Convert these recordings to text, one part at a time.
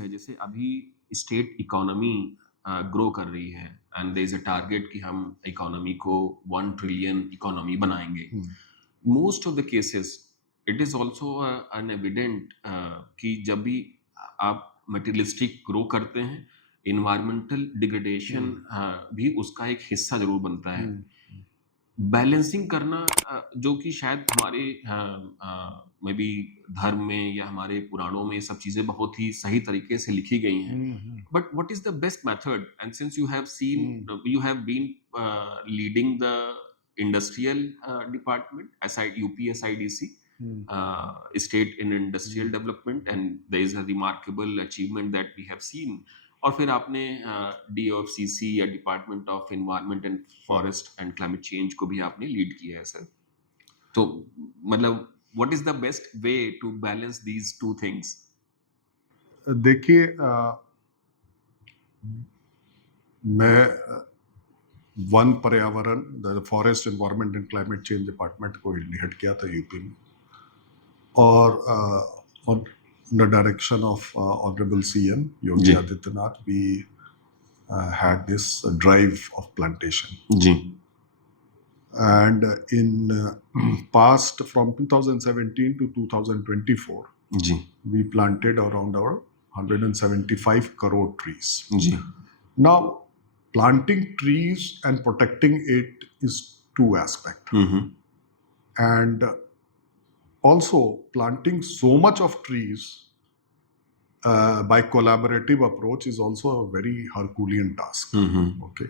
है, जैसे अभी स्टेट इकोनॉमी ग्रो कर रही है and there is a target कि हम इकोनॉमी को 1 ट्रिलियन इकोनॉमी बनाएंगे. Most of the cases it is also an evident कि जब भी आप मटेरियलिस्टिक ग्रो करते हैं, इन्वायरमेंटल डिग्रेडेशन भी उसका एक हिस्सा जरूर बनता है. बैलेंसिंग करना जो कि शायद हमारे मे बी धर्म में या हमारे पुराणों में ये सब चीजें बहुत ही सही तरीके से लिखी गई हैं. But what is the best method? And since you have seen, you have been leading the industrial department UP SIDC, state in industrial development, and there is a remarkable achievement that we have seen. और फिर आपने DOFCC या department of environment and forest and climate change को भी आपने lead किया है sir. तो मतलब what is the best way to balance these two things? देखिए, मैं वन पर्यावरण, the forest environment and climate change department को हेड किया था यूपी में, और the direction of Honorable CM Yogi Adityanath, we had this drive of plantation. And in past, from 2017 to 2024, we planted around 175 crore trees. Now, planting trees and protecting it is two aspects. And also, planting so much of trees by collaborative approach is also a very Herculean task. Okay.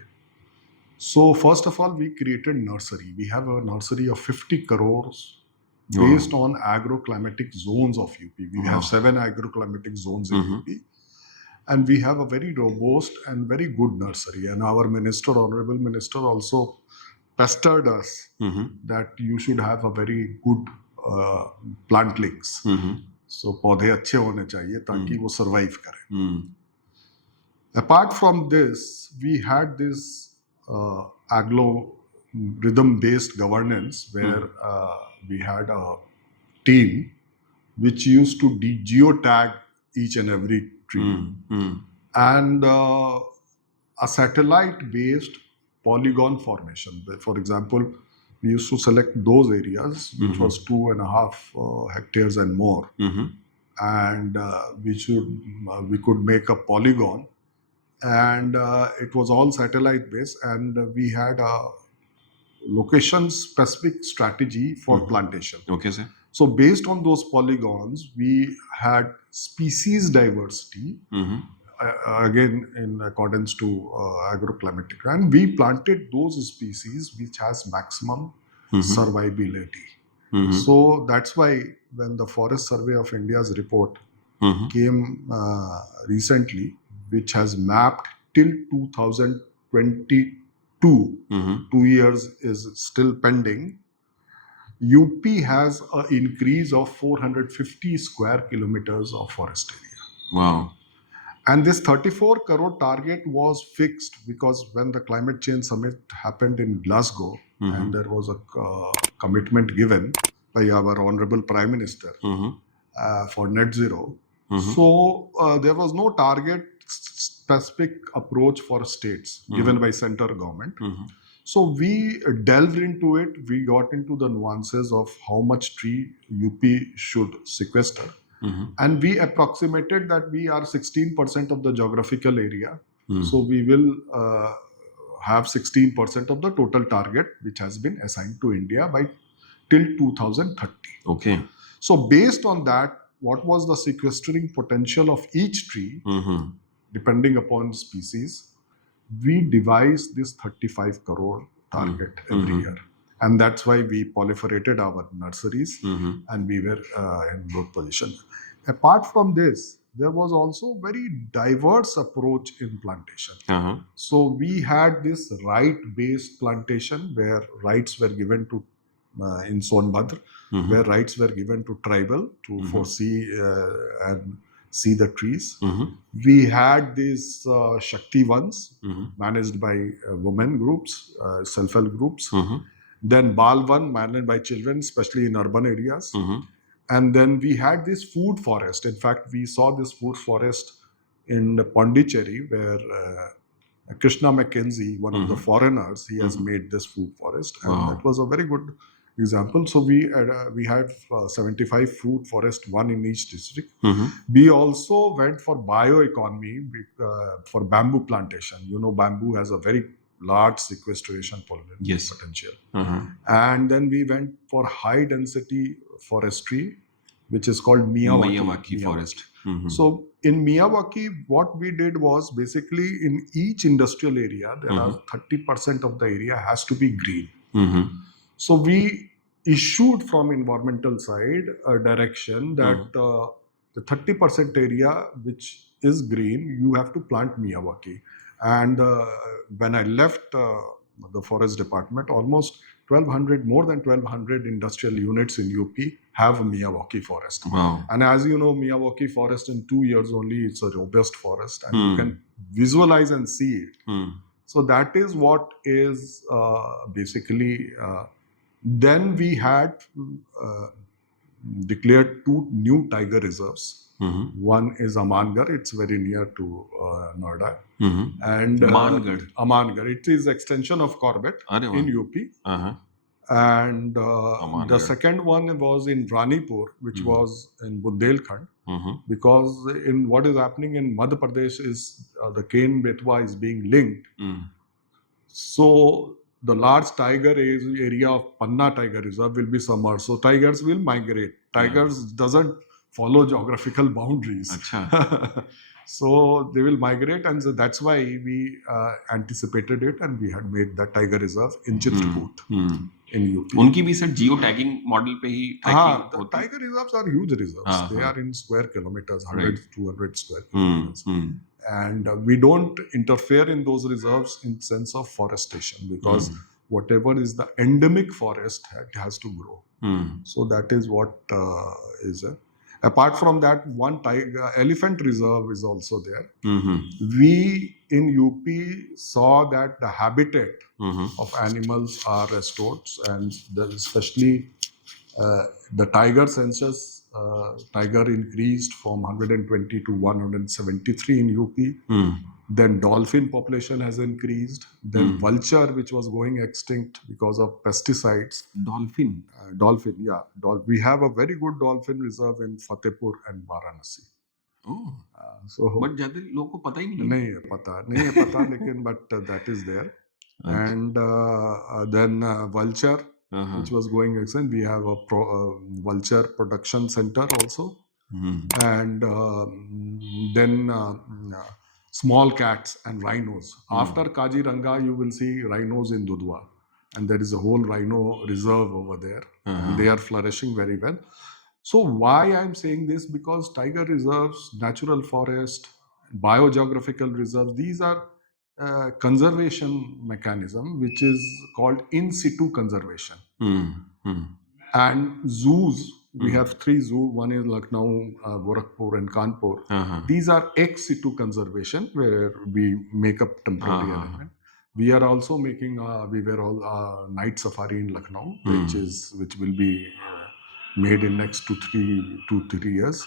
So first of all, we created nursery. We have a nursery of 50 crores based on agroclimatic zones of UP. We have 7 agroclimatic zones in UP. And we have a very robust and very good nursery. And our minister, Honorable Minister, also pestered us that you should have a very good plantlings. So पौधे अच्छे होने चाहिए ताकि वो survive करें. Apart from this, we had this algorithm based governance where we had a team which used to geotag each and every tree, and a satellite based polygon formation. For example, we used to select those areas which was 2.5 hectares and more, and we could make a polygon, and it was all satellite based, and we had a location specific strategy for plantation. Okay, sir. So based on those polygons, we had species diversity, again in accordance to agroclimatic, and we planted those species which has maximum survivability. So that's why when the Forest Survey of India's report came recently, which has mapped till 2022, 2 years is still pending, UP has an increase of 450 square kilometers of forest area. Wow. And this 34 crore target was fixed because when the climate change summit happened in Glasgow, and there was a commitment given by our Honorable Prime Minister for net zero. So there was no target specific approach for states given by central government. So we delved into it. We got into the nuances of how much tree UP should sequester. And we approximated that we are 16% of the geographical area. So we will have 16% of the total target which has been assigned to India by till 2030. Okay. So based on that, what was the sequestering potential of each tree, depending upon species, we devised this 35 crore target every year. And that's why we proliferated our nurseries, and we were in good position. Apart from this, there was also very diverse approach in plantation. So we had this right-based plantation where rights were given to, in Sonbhadra, where rights were given to tribal to foresee and see the trees. We had these Shakti ones managed by women groups, self-help groups. Then Bal One managed by children, especially in urban areas. And then we had this food forest. In fact, we saw this food forest in Pondicherry, where Krishna Mackenzie, one of the foreigners, he has made this food forest, and that was a very good example. So we had 75 food forest, one in each district. We also went for bioeconomy for bamboo plantation. You know, bamboo has a very large sequestration potential. And then we went for high density forestry, which is called Miyawaki forest. So in Miyawaki, what we did was basically in each industrial area, there are 30% of the area has to be green. So we issued from environmental side a direction that the 30% area which is green, you have to plant Miyawaki. And when I left the forest department, almost 1,200, more than 1,200 industrial units in UP have a Miyawaki forest. Wow. And as you know, Miyawaki forest in 2 years only, it's a robust forest, and you can visualize and see it. So that is what is basically... then we had declared 2 new tiger reserves. One is Amangarh, it's very near to Noida. And Amangarh, it is extension of Corbett in UP. And the second one was in Ranipur, which was in Bundelkhand, because in what is happening in Madhya Pradesh is the cane betwa is being linked. So the large tiger area of Panna Tiger Reserve will be submerged. So tigers will migrate. Tigers doesn't follow geographical boundaries. So they will migrate, and so that's why we anticipated it, and we had made that tiger reserve in Chitrakoot in UP. उनकी भी sir geo tagging model पे ही tracking होती है. Tiger reserves are huge reserves. They are in square kilometers, 100, 200 square kilometers. And we don't interfere in those reserves in sense of forestation, because whatever is the endemic forest, it has to grow. So that is what is it. Apart from that, one elephant reserve is also there. We in UP saw that the habitat of animals are restored, and especially the tiger census, tiger increased from 120 to 173 in UP. Then dolphin population has increased. Then vulture, which was going extinct because of pesticides. Dolphin? Dolphin, yeah. We have a very good dolphin reserve in Fatehpur and Varanasi. Oh. But ज़्यादा लोगों को पता ही नहीं है. नहीं है पता लेकिन but that is there. And then vulture, which was going extinct. We have a vulture production center also. And then small cats and rhinos. After Kaziranga, you will see rhinos in Dudhwa. And there is a whole rhino reserve over there. They are flourishing very well. So why I'm saying this? Because tiger reserves, natural forest, biogeographical reserves, these are conservation mechanism, which is called in situ conservation. And zoos, we have 3 zoos. One is Lucknow, Gorakhpur and Kanpur. These are ex situ conservation, where we make up temporary element. We are also making we were all night safari in Lucknow, which will be made in next 2-3 years.